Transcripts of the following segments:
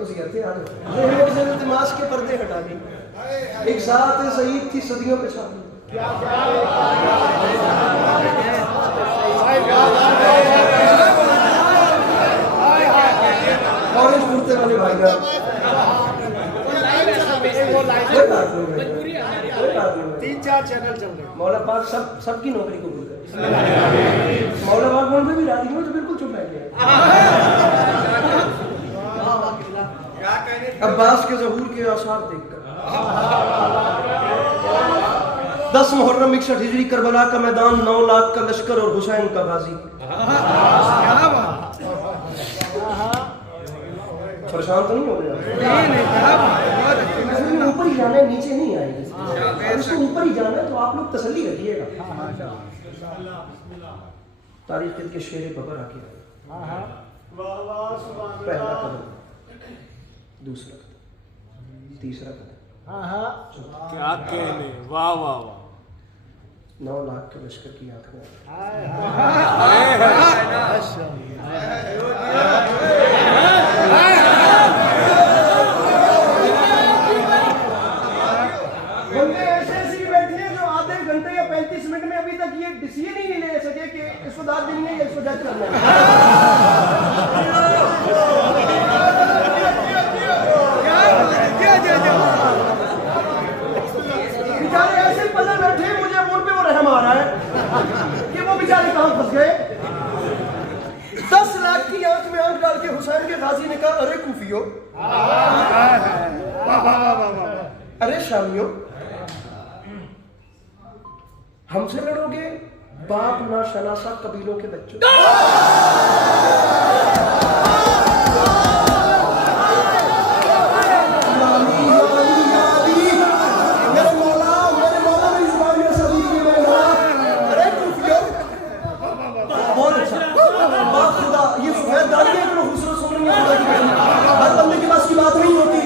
उसी कहते आज दिमाग के पर्दे हटा दी। एक साथ शहीद थी सदियों पे छाती। ऑरेंज कुर्ते वाले भाई तीन चार चैनल चल रहे। मौला पाक सबकी नौकरी को भूल गए। मौला पाक में भी राजी हो तो बिल्कुल चुप बैठे। अब्बास के ज़हूर के आसार देखकर 10 मुहर्रम 61 हिजरी करबला का मैदान, 9 लाख का लश्कर और हुसैन का गाजी। परेशान तो नहीं हो गया? ऊपर ही जाना है, नीचे नहीं आएगी। उसको ऊपर ही जाना है तो आप लोग तसल्ली रखिएगा। तारीख के शेर बबर आके आए। पहला कदम, दूसरा कदम, तीसरा कदम, क्या कहने, वाह वाह वाह। 9 लाख के लश्कर की आंख में बंदे ऐसे बैठे हैं जो आधे घंटे या 35 मिनट में अभी तक ये डिसीजन ही नहीं ले सके कि इसको दाद देनी है या इसको जज करना है। बेचारे ऐसे पता बैठे, मुझे उन पे वो रहम आ रहा है कि वो बेचारे कहां फंस गए। 10 लाख की आंख में आंख डाल के हुसैन के गाजी ने कहा, अरे कूफियो, अरे शामियों, हमसे लड़ोगे बाप ना शनासा कबीलों के बच्चों। हर बंदे के पास की बात नहीं होती।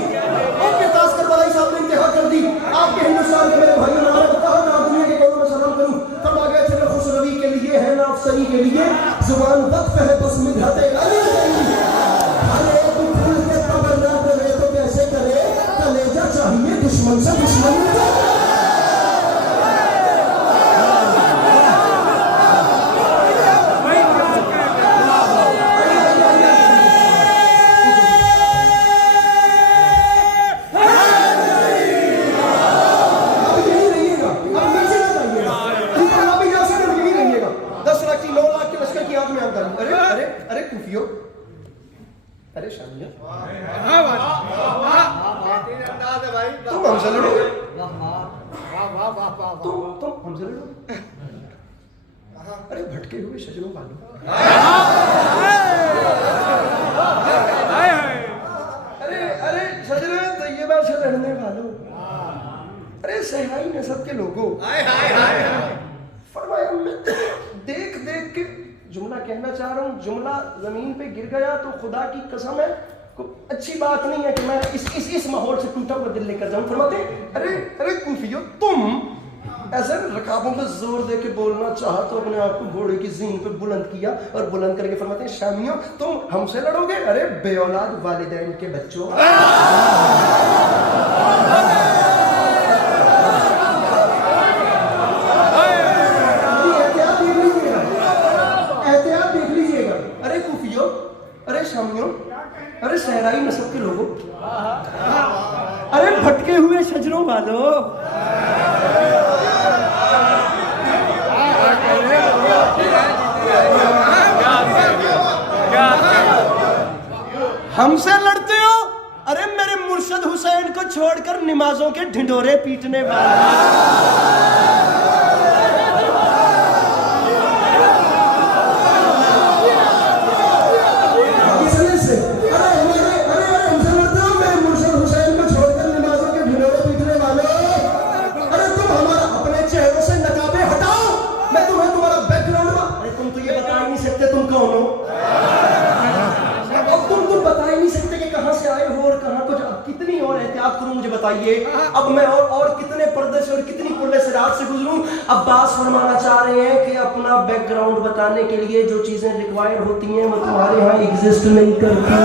आपके पास करबलाई साहब ने इंतहा कर दी। आपके हिंदुस्तान के मेरे भाइयों ने कहा ना दुनिया के कौमों में सलाम करूं, तब आगे चले खुशरवी के लिए है ना अफसरी के लिए, जुबान वक्त है बस मिधाते अली गई। अरे तू खुल के कबर ना करे तो कैसे करे, कलेजा चाहिए दुश्मन से दुश्मन। अरे शामियों, तुम हमसे लड़ोगे? तुम हमसे लड़ोगे? अरे भटके हुए शजरों वालों, अरे शजरे तैयबा से लड़ने वालों, अरे सहराई नस्ब के लोगों, फरमाया मैं देख देख के जुमला कहना चाह रहा हूँ, जुमला जमीन पे गिर गया तो खुदा की कसम है अच्छी बात नहीं है कि मैं इस माहौल से टूटा हुआ दिल लेकर जाऊं। फरमाते अरे कूफियो, तुम ऐसे रकाबों पे जोर दे के बोलना चाहा तो अपने आप को घोड़े की जीन पे बुलंद किया और बुलंद करके फरमाते हैं, शामियों तुम हमसे लड़ोगे? अरे बेऔलाद वालिदैन के बच्चों। अरे शामियों, अरे सहराई नस्ब के लोगों, अरे भटके हुए शजरों वालों, हमसे लड़ते हो? अरे मेरे मुर्शद हुसैन को छोड़कर नमाजों के ढिंढोरे पीटने वाले। तुम कौन हो? अब तुम बता ही नहीं सकते कि कहां से आए हो और कहां को कितनी और एहतियात करूं, मुझे बताइए। अब मैं और कितने पर्दे से और कितनी पुल्ले से रात से गुजरूं। अब्बास फरमाना चाह रहे हैं कि अपना बैकग्राउंड बताने के लिए जो चीजें रिक्वायर्ड होती हैं वो तुम्हारे यहाँ एग्जिस्ट नहीं करती।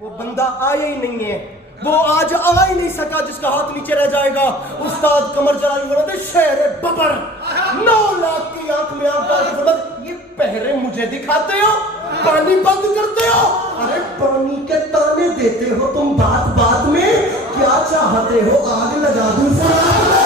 वो बंदा आया ही नहीं है, वो आज आ ही नहीं सका जिसका हाथ नीचे रह जाएगा। उस्ताद कमर जलाली बोला थे शेर बबर 9 लाख की आंख में आंख डाल के फरमाते, ये पहरे मुझे दिखाते हो, पानी बंद करते हो। अरे पानी के ताने देते हो तुम बात बात में, क्या चाहते हो आग लगा दूं फराग में?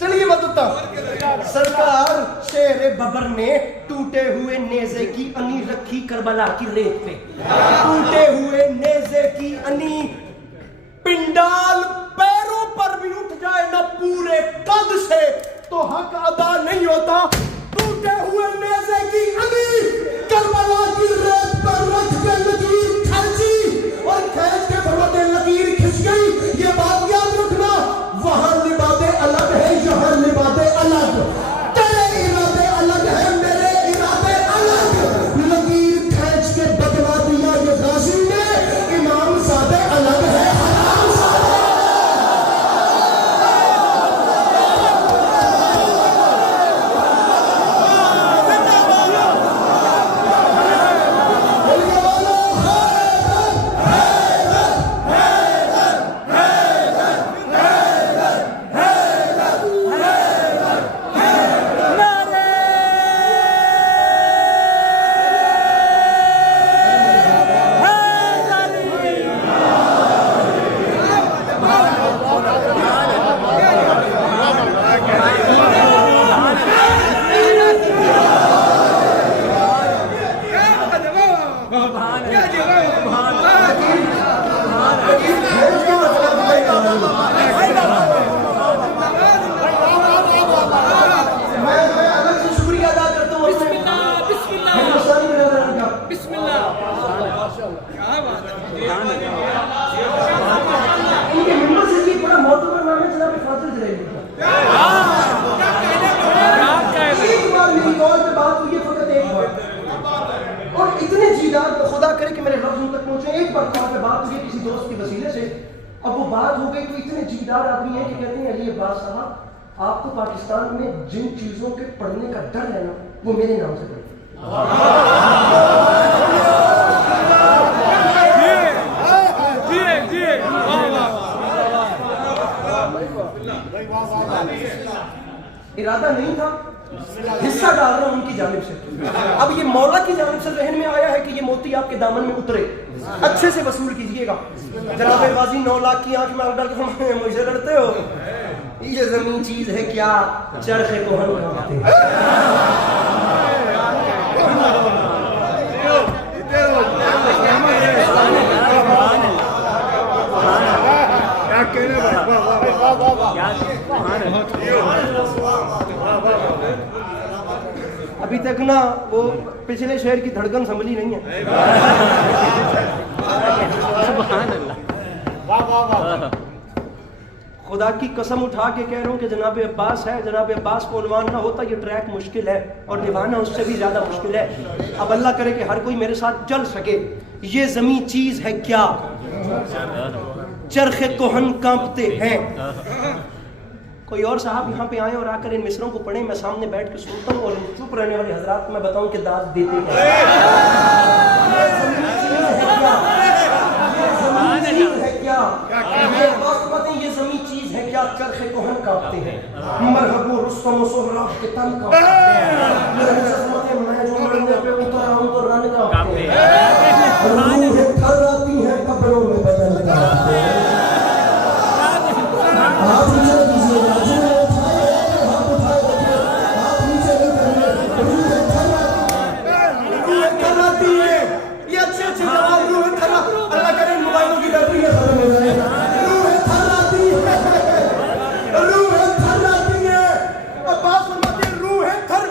चलिए बतूता सरकार शेर बबर ने टूटे हुए नेज़े की अनी रखी करबला की रेत पे, टूटे हुए नेज़े की अनी पिंडाल पैरों पर भी उठ जाए ना पूरे कद से तो हक अदा नहीं होता। टूटे हुए नेज़े की अनी करबला की रेत पर रख के लकीर खींची और खींच के फरमाते लकीर खिंच गई। ये बात याद रखना, वहां लिबादे अलग है, यहाँ लिबादे अलग, तेरे इरादे अलग है, मेरे इरादे अलग। लकीर खींच के बदला दिया ये गाजी ने, इमाम सादे अलग है, हराम सादे। और इतने जीदार तो खुदा करे कि मेरे लफ्ज़ों तक पहुंचे। एक बार वहां पे बात हुई किसी दोस्त के वसीले से, अब वो बात हो गई तो इतने जीदार आदमी है कि कहते हैं अली अब्बास साहब आपको पाकिस्तान में जिन चीजों के पढ़ने का डर है ना वो मेरे नाम से पढ़े। इरादा नहीं था, हिस्सा डाल रहा हूं उनकी जानिब से। अब ये मौला की जानिब से जहन में आया है कि ये मोती आपके दामन में उतरे, अच्छे से वसूल कीजिएगा। जनाब गाजी 9 लाख की आंख में आंख डाल के मुझे लड़ते हो, ये जमीन चीज है क्या, चरखे को हम कहते हैं। अभी तक ना वो पिछले शेर की धड़कन संभली नहीं है। खुदा की कसम उठा के कह रहा हूँ कि जनाब अब्बास है, जनाब अब्बास को उन्वान ना होता ये ट्रैक मुश्किल है और निभाना उससे भी ज़्यादा मुश्किल है। अब अल्लाह करे कि हर कोई मेरे साथ चल सके। ये ज़मी चीज़ है क्या, चरखे कोहन कांपते हैं। कोई और साहब यहाँ पे आए और आकर इन मिसरों को पढ़े, मैं सामने बैठ के सुनता हूँ और चुप रहने वाले हजरात को मैं बताऊँ कि दाद देते हैं। ये ज़मी चीज़ है क्या, चरखे कोहन कांपते हैं। मरहबो रुस्तम सोहराब के तन कांपते हैं। मैं जो मरने पे उतर आऊँ तो रन कांपते हैं। रूहें थर आती हैं कब्रों में बदन कांपते हैं। हाथ नीचे कीजिएगा, हाथ उठाए रखिए, हाथ नीचे नहीं करिए। रूहें थर आती है। ये अच्छे जवाब रूहें थर, अल्लाह करे मोबाइलों की बैटरी खत्म हो जाए। रूहें थर आती है, रूहें थर आती है। अब बात फरमाते हैं रूहें थर।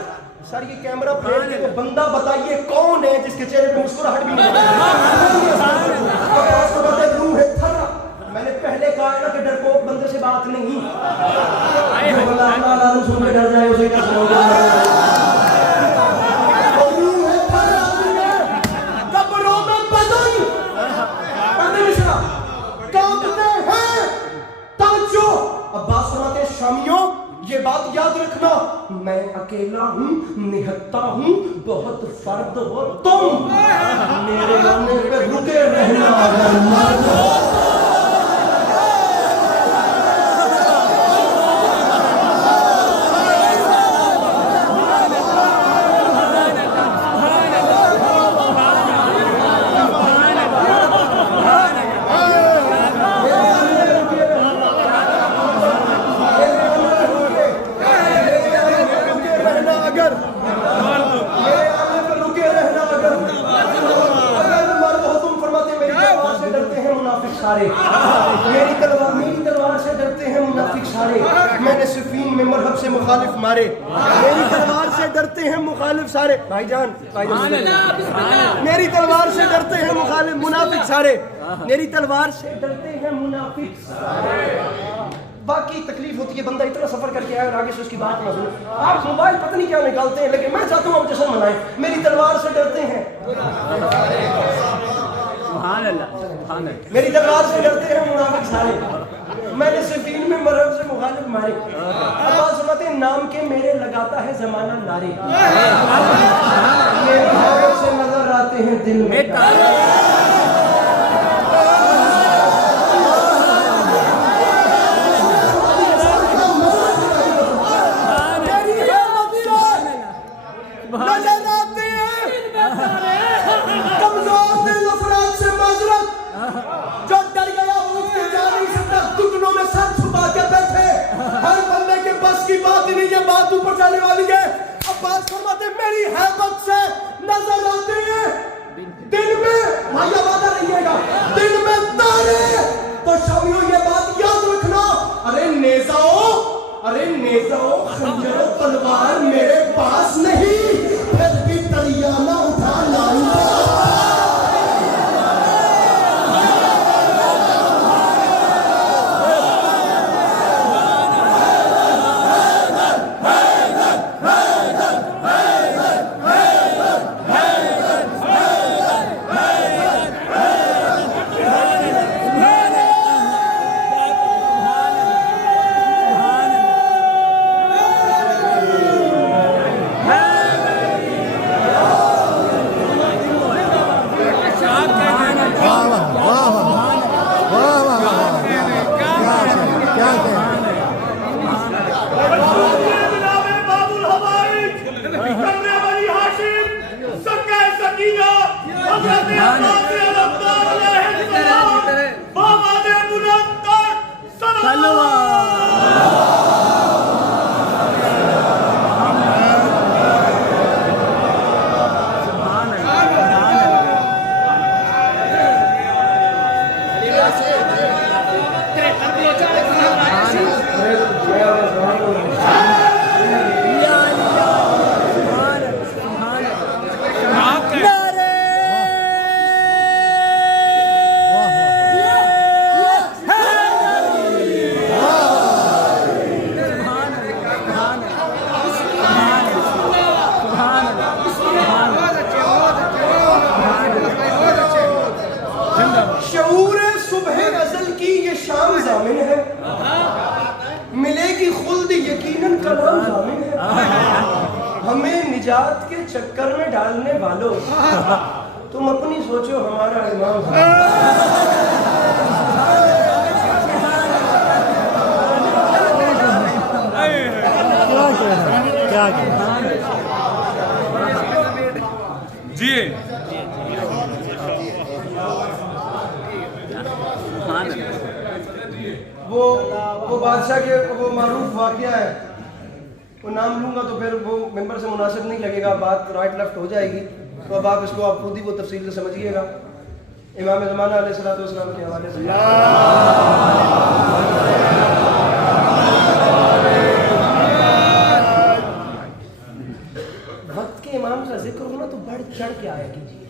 सर ये कैमरा फेर के तो बंदा बताइए कौन है जिसके चेहरे पे मुस्कुराहट भी नहीं है। रूहें थर, मैंने पहले कहा है ना कि डरपोक बंदे से बात नहीं। जो बंदा अपना अलार्म सुन के डर जाए उसे क्या सुनोगे। रूहें थर आती है कब्रों में बदन कांपते हैं। तवज्जो, अब्बास फरमाते हैं शामियों ये बात याद रखना, मैं अकेला हूँ, निहत्ता हूँ, बहुत फर्द हो तुम। मेरे आने पे रुके रहना अगर मर्द हो। मेरी तलवार से डरते हैं मुनाफिक सारे। मैंने सिफीन में मरहब से मुखालिफ मारे। मेरी तलवार से डरते हैं मुखालिफ सारे। भाईजान मेरी तलवार से डरते हैं मुखालिफ मुनाफिक सारे। मेरी तलवार से डरते हैं मुनाफिक सारे। बाकी तकलीफ होती है, बंदा इतना सफर करके आया और आगे से उसकी बात ना सुने। आप मोबाइल पता नहीं क्या निकालते हैं, लेकिन मैं चाहता हूँ आप जश्न मनाएं। मेरी तलवार से डरते हैं, मेरी तलवार से डरते हैं मुनाफिक सारे। मैंने सिफीन में मरहब से मुखालिफ मारे। अब्बास फरमाते हैं नाम के मेरे लगाता है जमाना नारे। मेरी हैरत से नजर आते हैं दिल में। बात ऊपर जाने वाली है। अब्बास फरमाते मेरी हैबत से नजर आते हैं दिन में, भाई वादा रहिएगा, दिन में तारे। तो शामियों ये बात याद रखना, अरे नेजाओ खंजर तलवार मेरे पास नहीं, फिर भी तरियाना उठा लाऊंगा। की खुल्द यकीनन कलाम जामिन है। हमें निजात के चक्कर में डालने वालों, तुम अपनी सोचो हमारा इमाम है। क्या जी वो बादशाह के वो मारूफ वाकया है, वो नाम लूंगा तो फिर वो मेंबर से मुनासिब नहीं लगेगा, बात राइट लेफ्ट हो जाएगी। तो अब आप इसको आप खुद ही वो तफसील से समझिएगा। इमाम ज़माना अलैहिस्सलाम के हवाले से वक्त के इमाम का जिक्र होना तो बढ़ चढ़ के आया कीजिए,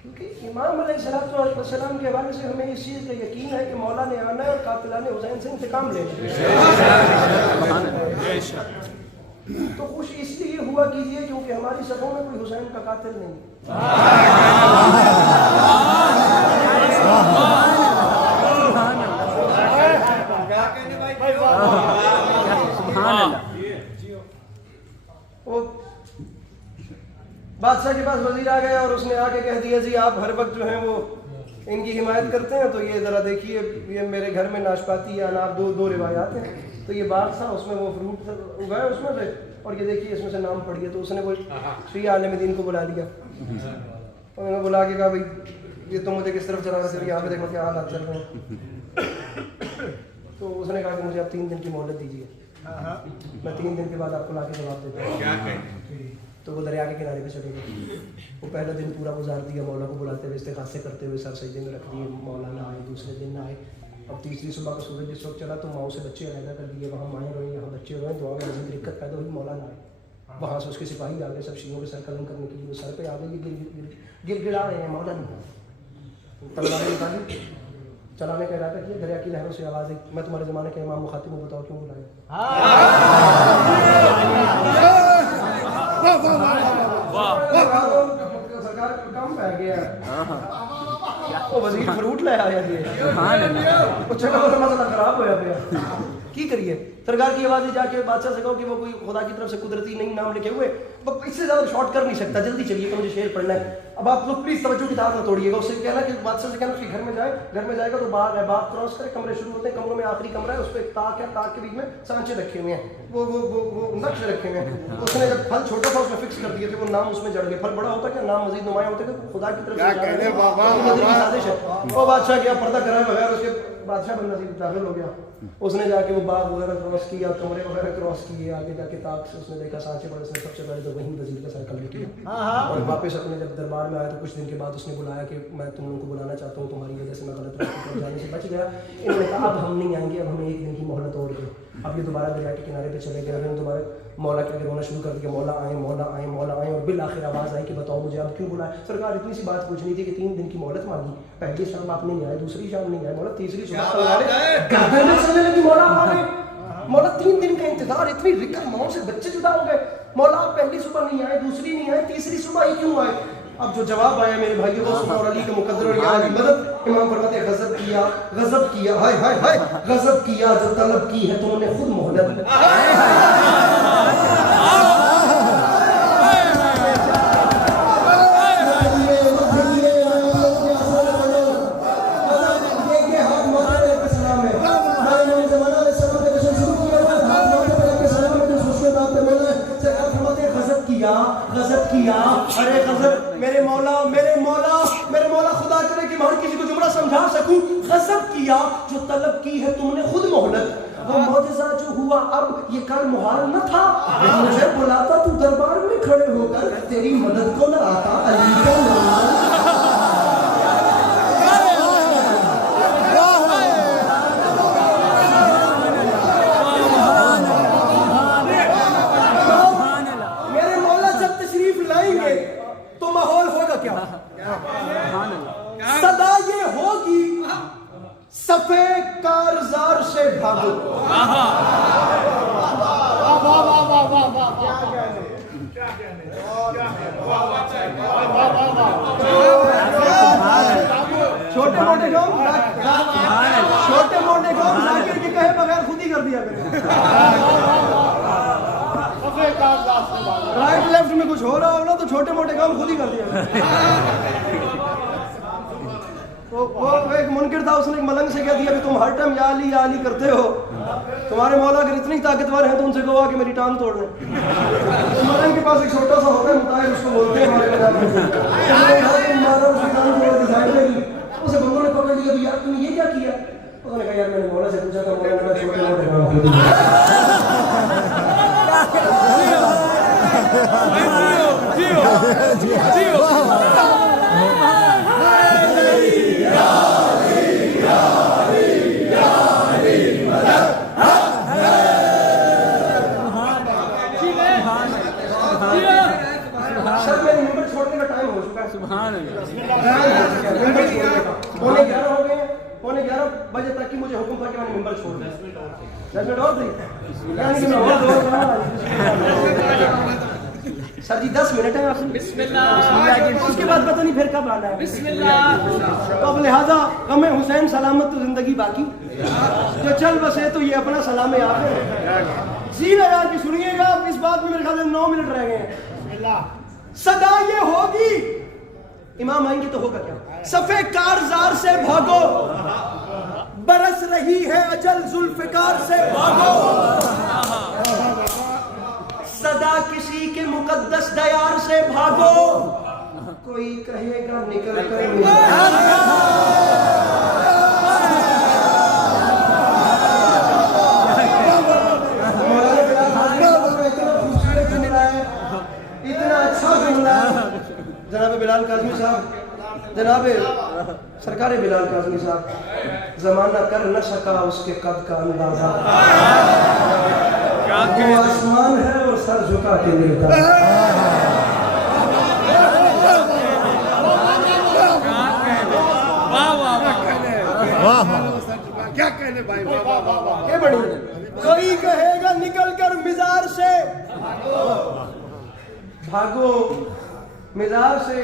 क्योंकि इमाम अलैहिस्सलाम के हवाले से हमें इस चीज़ का यकीन है कि मौला ने आना है और कातिलाने हुसैन से इंतकाम लेना है। तो खुश इसलिए हुआ कीजिए क्योंकि हमारी सभों में कोई हुसैन का कातिल नहीं। वो बादशाह के पास वजीर आ गया और उसने आके कह दिया जी आप हर वक्त जो है वो इनकी हिमायत करते हैं, तो ये ज़रा देखिए ये मेरे घर में नाशपाती या अनाब दो रिवायात हैं, तो ये बाग था उसमें वो फ्रूट उगाए उसमें से, और ये देखिए इसमें से नाम पड़ गया। तो उसने वो श्री आलम दीन को बुला लिया और उन्होंने बुला के कहा भाई ये तो मुझे किस तरफ चला रहा है, यहाँ पे देखो क्या हालात चल रहे हैं। तो उसने कहा कि मुझे आप 3 दिन की मोहलत दीजिए, मैं 3 दिन के बाद आपको ला के जवाब देता हूँ। तो वो दरिया के किनारे पे चले गए। वो पहला दिन पूरा गुजार दिया मौला को बुलाते हुए, इस्तिग़ासे करते हुए, सर सजदे में रख दिए, मौला ना आए। दूसरे दिन ना आए। अब तीसरी सुबह का सूरज जिस वक्त चला तो माओ से बच्चे अलहदा कर दिए, वहाँ माएँ रोएं, यहाँ बच्चे रोएं, दुआ में मज़ीद दिक्कत पैदा हुई, मौला ना आए। वहाँ से उसके सिपाही आ गए सब शीयों के सर कलम करने के लिए, वो सर पे आ गए, गिड़गिड़ा रहे हैं, मौला नहीं। तलवारें निकाली, चलाने का इरादा किया, दरिया की लहरों से आवाज़ आई, मैं तुम्हारे ज़माने के इमाम मुखातिब को बताओ क्यों बुलाया। सरकार काम पै गया, वो वजीर फ्रूट ले आया जी, चलो मसला खराब होया पिया की करिए। सरकार की आवाज़ जाके बादशाह से कहो कि वो कोई खुदा की तरफ से कुदरती नहीं नाम लिखे हुए, इससे ज़्यादा शॉर्ट कर नहीं सकता, जल्दी चलिए मुझे शेर पढ़ना है। अब आप लोग प्लीज़ तवज्जो की तार ना तोड़िएगा। उससे कहना कि बादशाह से कहना कि घर में जाए, घर में जाएगा तो बाग है, बाग क्रॉस करे, कमरे शुरू होते हैं, कमरों में आखिरी कमरा है, उस पर एक ताक है, ताक के बीच में सांचे रखे हुए हैं, वो नक्श रखे हुए हैं। उसने जब फल छोटा था उसमें फिक्स कर दिए थे, वो नाम उसमें जड़ गए। फल बड़ा होता क्या, नाम मजीद नुमाया होते थे, खुदा की तरफ से साजिश है। वो बादशाह गया, पर्दा कराए बगैर उसके बादशाह बन नसीब दाखिल हो गया। उसने जाके वो बाग वगैरह क्रॉस किया, कमरे वगैरह क्रॉस किए, आगे जाके ताक से उसने देखा सांचे पर, उसने सबसे पहले तो वहीं वजीर का सर कलम किया और वापस अपने जब दरबार में आया तो कुछ दिन के बाद उसने बुलाया कि मैं तुम लोगों को बुलाना चाहता हूँ, तुम्हारी वजह से मैं गलत रास्ते पर जाने से बच गया। इन्होंने कहा अब हम नहीं आएंगे, अब हमें 1 दिन की मोहलत और दो। अब ये दोबारा दरिया के किनारे पे चले गए, उन्होंने दोबारा मौला के आगे रोना शुरू कर दिया, मौला आए, मौला आए, मौला आए, और बिल आखिर आवाज़ आई कि बताओ मुझे अब क्यों बुलाया। सरकार इतनी सी बात पूछनी थी कि 3 दिन की मोहलत मांगी, पहली शाम आप नहीं आए, दूसरी शाम नहीं आए, मौला तीसरी सुबह समझने लगी मौला आ गए। मौला 3 दिन का इंतजार, इतनी रिकत मौत से बच्चे जुदा हो गए। मौला आप पहली सुबह नहीं आए, दूसरी नहीं आए, तीसरी सुबह ही क्यों आए। अब जो जवाब आया मेरे भाइयों को, सुबह और अली के मुकद्दर और या अली मदद, इमाम फरमाते गजब किया, गजब किया, हाय हाय हाय, गजब किया जो तलब की है तुमने खुद मोहलत। गजब किया, अरे गजब, मेरे मौला मेरे मौला मेरे मौला, खुदा करे कि मैं हर किसी को जुमला समझा सकूं। गजब किया जो तलब की है तुमने खुद मोहलत। वो मौजज़ा जो हुआ अब ये कल मुहाल न था, मुझे बुलाता तू दरबार में खड़े होकर, तेरी मदद को न आता अली का नाम। तो माहौल होगा क्या, सदा ये होगी सफे कारजार से भागो। छोटे मोटे गाँव जाकिर की छोटे मोटे काम खुद ही कर दिया। तो वो एक मुनकिर था, उसने एक मलंग से कह दिया कि तुम हर टाइम या अली करते हो, तुम्हारे मौला अगर इतनी ताकतवर हैं तो उनसे कहो कि मेरी टांग तोड़ दें। तो मलंग के पास एक छोटा सा होता है मुताहिर, उसको बोलते हैं हमारे पंजाब में, उसकी टांग तोड़ दी साइड में। उसे बंदों ने पकड़ लिया, यार तुमने ये क्या किया? उसने कहा यार मैंने मौला से पूछा था, मौला ने कहा छोटे मोटे काम खुद ही सर मेरे नंबर छोड़ने का टाइम हो चुका है। पौने 11 हो गए हैं, पौने 11 बजे तक की मुझे हुक्म था कि मैंने नंबर छोड़ दिया। 10 मिनट और थी, यानी कि मैं और दौड़ रहा हूं। सर जी 10 मिनट है आपसे, उसके बाद पता नहीं फिर कब आना है। तो अब लिहाजा गमे हुसैन सलामत तो जिंदगी बाकी, जो चल बसे तो ये अपना सलाम याद है। सीधा यार की सुनिएगा, इस बात में मेरे ख्याल से 9 मिनट रह गए हैं। सदा ये होगी, इमाम आएंगे तो होगा क्या? सफे कारजार से भागो, बरस रही है अजल जुल्फिकार से भागो। सदा किसी के मुकद्दस दयार से भागो, कोई कहेगा निकल कर इतना अच्छा जुमला जनाब बिलाल काज़मी साहब, जनाब सरकार बिलाल काज़मी साहब, जमाना कर न सका उसके कद का अंदाजा, वो आसमान है और सर झुका के लेता। क्या कहने भाई, ये बड़ी कोई कहेगा निकल कर मिजार से भागो, मिजार से।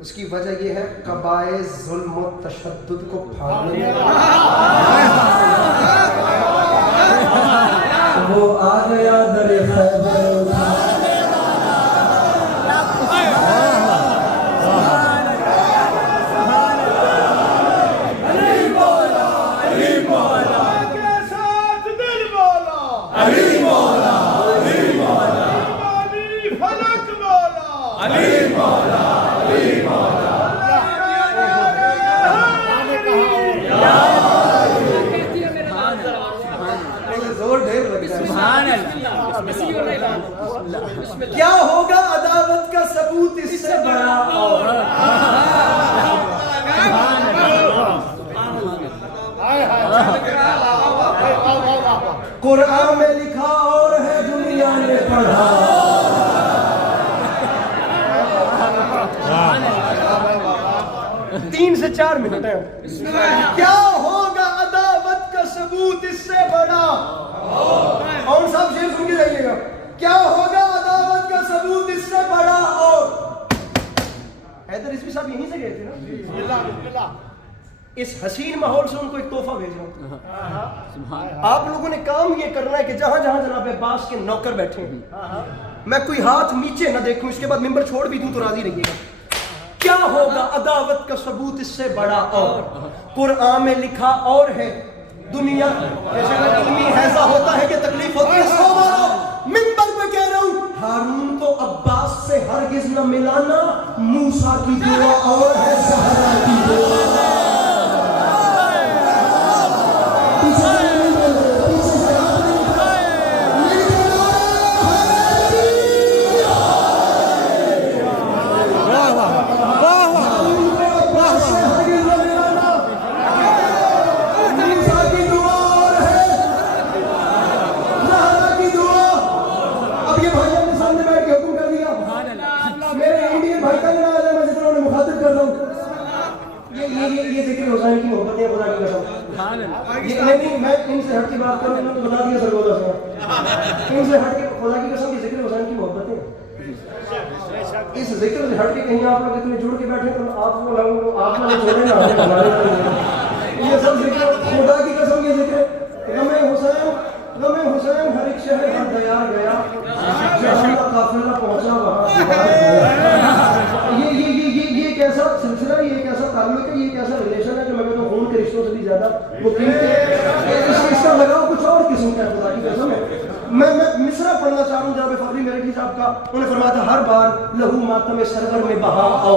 उसकी वजह यह है कबाए जुल्म और तशद्दुद को फाड़ने, वो आ गया दरे खैबर। क्या होगा अदावत का सबूत इससे बड़ा और कुरान में लिखा और है दुनिया ने पढ़ा। 3 से 4 मिनट है। क्या होगा अदावत का सबूत इससे बड़ा? और सब शेर सुन के जाइएगा। क्या होगा अदावत का सबूत इससे बड़ा? और हैदर रिजवी साहब यहीं से गए थे ना? इस हसीन माहौल से उनको एक तोहफा भेज रहा हूं। आप लोगों ने काम ये करना है कि जहां जहां जनाब अब्बास के नौकर बैठे हैं, मैं कोई हाथ नीचे न देखूं, इसके बाद मिंबर छोड़ भी दूं तो राजी रहिएगा। क्या होगा अदावत का सबूत इससे बड़ा? और कुरान में लिखा और है दुनिया, जैसे इल्मी हैजा होता है कि तकलीफ होती है, मिंबर पे कह रहा हूं, हारून को अब्बास से हरगिज न मिलाना, मूसा की दुआ और है सहरा की दुआ। ये जिक्र हुसैन की मोहब्बत है, खुदा की कसम। ये नहीं, मैं इनसे हट के बात करूं तो बता दिया सरगोदा से, इनसे हट के खुदा की कसम ये जिक्र हुसैन की मोहब्बत है। इस जिक्र से हट के कहीं आप लोग इतने जुड़ के बैठे तो आप लोग छोड़े ना हमारे। ये सब जिक्र खुदा की कसम, ये जिक्र गमे हुसैन हर एक शहर हर दयार गया, जहां का काफिला पहुंचा भी ज्यादा वो इसका लगाव कुछ और किस्म का है, खुदा की कसम है। मैं मिसरा पढ़ना चाह रहा हूँ जनाब फरली मेरे साहब का। उन्हें फरमाया था हर बार लहू मातम सरवर में बहा आओ।